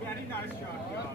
Very nice shot, yeah.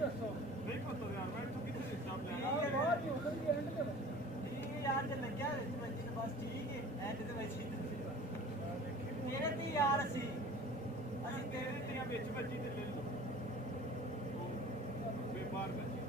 नहीं पता यार मैं तो कितने हिसाब ले रहा यार जब लग गया बच्चे के पास ठीक है एंड ते वैसे तेरे ते यार ਅਸੀਂ तेरे ते या ਵਿੱਚ ਬੱਜੀ ਤੇ ਲੈ ਲਓ ਉਹ ਬੇਮਾਰ ਬੱਜੀ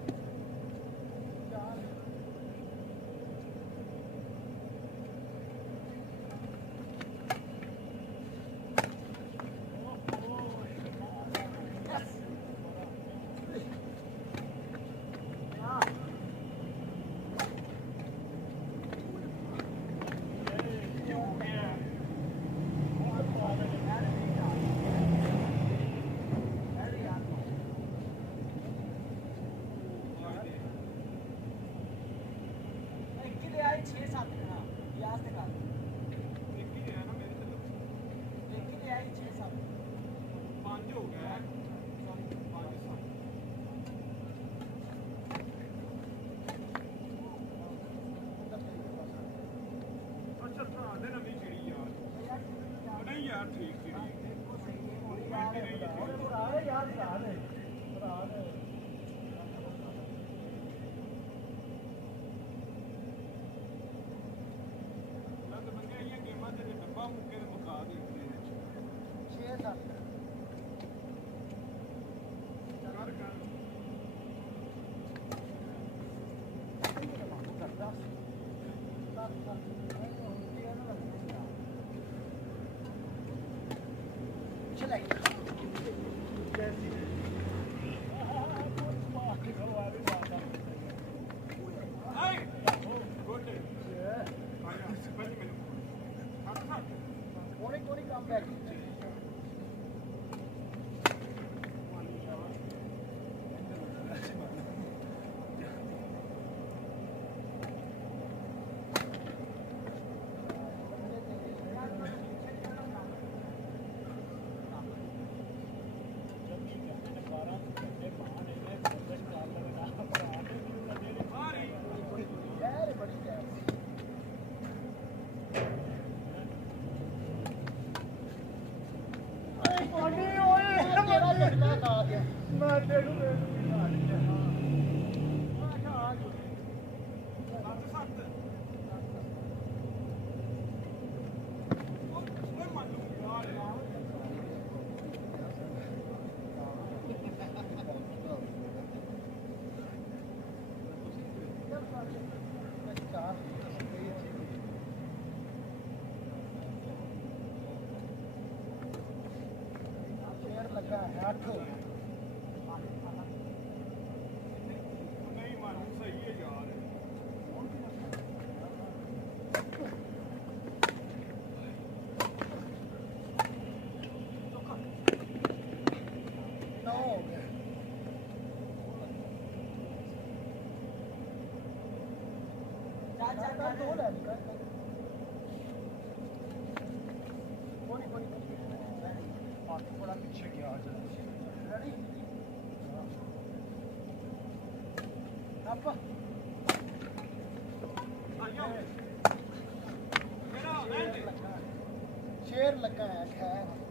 शेर लगा है खैर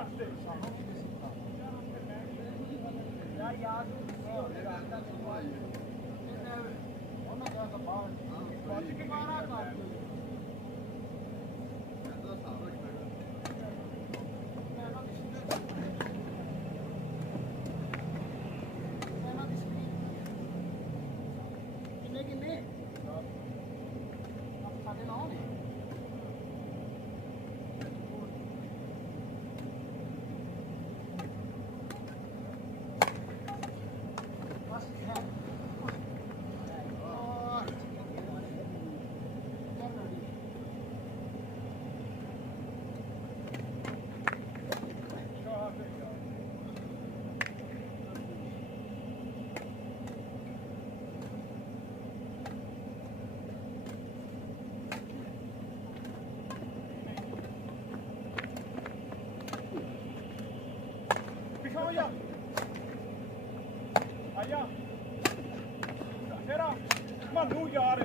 ਦੱਸ ਦੇ ਸਾਨੂੰ ਕੀ ਸੀ ਪਤਾ ਯਾਰ ਯਾਦ ਉਹਨਾਂ ਦਾ ਤਾਂ ਬਾਹਰ ਪਹੁੰਚ ਕੇ ਮਾਰਾ ਕਰ ਕਿੰਨੇ ਸਾਡੇ ਨਾਲ ਨੇ ਬਸ ਹੈ ਪਿਛਾਂ ਜਾ ਆਇਆ ਤੇਰਾ ਮੈਨੂੰ ਯਾਰ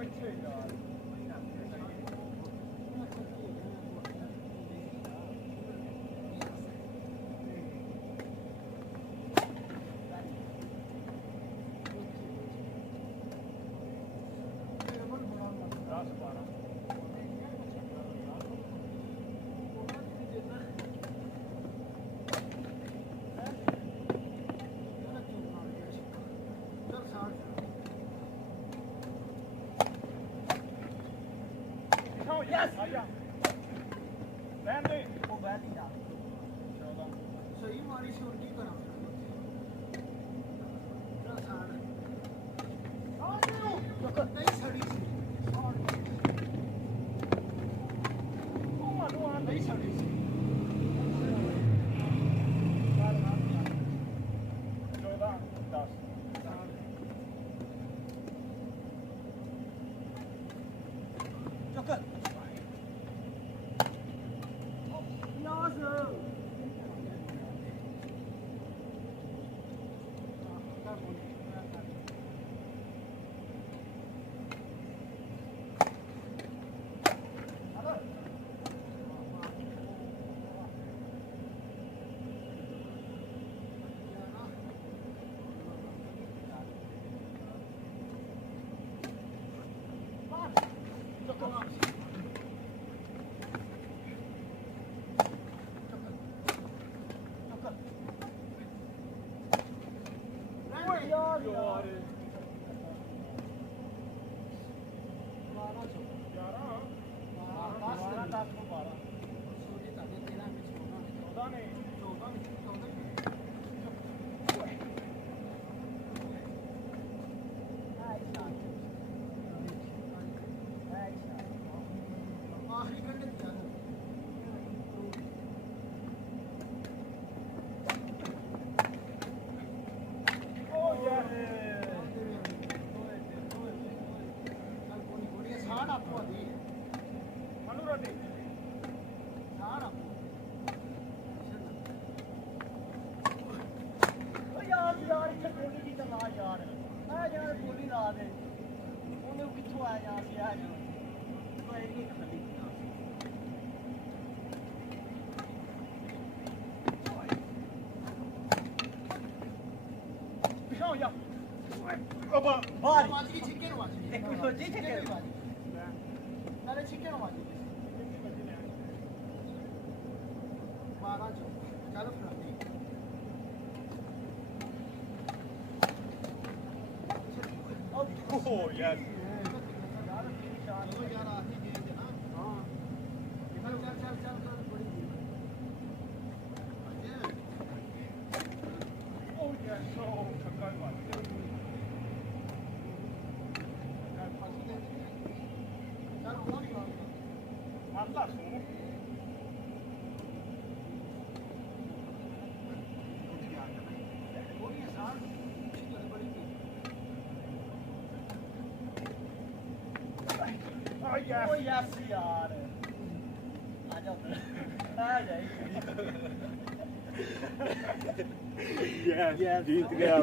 ਅੱਛੇ ਯਾਰ ਦਸ 12 Yes! ਆਇਆ ਰਹਿਣ ਦੇ ਉਹ ਬੈਠ ਹੀ ਜਾ 14 ਸਹੀ ਮਾਰੀ ਸੀ ਹੋਰ ਕੀ ਕਰਾਂ ਨਹੀਂ ਸੜੀ ਸੀ ਉਹ ਮੈਨੂੰ ਆ ਨਹੀਂ ਸੜੀ ਸੀ 14 10 ਚੁੱਕ ਯਾਸ ਯਾਰ 12 10 ਤੋਂ 12 14 ਨੇ ਆਖਰੀ ਕੰਡੇ ਤੇ ਜਾ ਉਹ ਯਾਰ ਸਾੜ ਆਪੋ ਦੀ ਮਨੂ ਰੋਟੀ ਸਾੜ ਆਪੋ ਓ ਯਾਰ ਇੱਥੇ ਗੋਲੀ ਦੀ ਚਲਾ ਯਾਰ ਆ ਯਾਰ ਗੋਲੀ ਲਾ ਦੇ ਉਹਨੇ ਕਿੱਥੋਂ ਆਇਆ ਯਾਰ ਸੀ ਆ ਜੋ ਕੋਈ ਨਹੀਂ ਖੱਲੀ ਪਿਛਾਂ ਜਾ ਅਬਾ ਬਾਹਰ ਵੱਜ ਗਈ ਛਿੱਕੇ ਨੂੰ ਵੱਜ ਗਈ ਇੱਕ ਵੀ ਸੋਚੀ ਛਿੱਕੇ ਨੂੰ। ਵੱਜ ਗਈ। ਨਾਲੇ ਛਿੱਕੇ ਨੂੰ ਵੱਜ ਗਈ 12 ਚ ਚੱਲ ਫੜਾਂਗੇ ਓ ਯਾਰ ਚਲੋ ਯਾਰ ਆਹੀ ਗੇਮ ਹੈ ਨਾ ਹਾਂ ਚੱਲ ਬੜੀ ਗੇਮ ਹੈ ਓ ਯਾਰ ਸੋ ਛੱਕਾ ਮਾਰ ਚੱਲ ਹੋਰ ਹੀ ਮਾਰ ਅੱਲਾ ਸੋ ਹੋਰ ਹੀ ਆਸਾਨ ਚੱਲ ਬੜੀ ਗੇਮ ਆ ਯਾਰ ਓ ਯੈਸ ਯਾਰ ਆ ਜਾ ਉੱਧਰ ਆ ਜਾਈ ਯਾਰ ਜੀਤ ਗਿਆ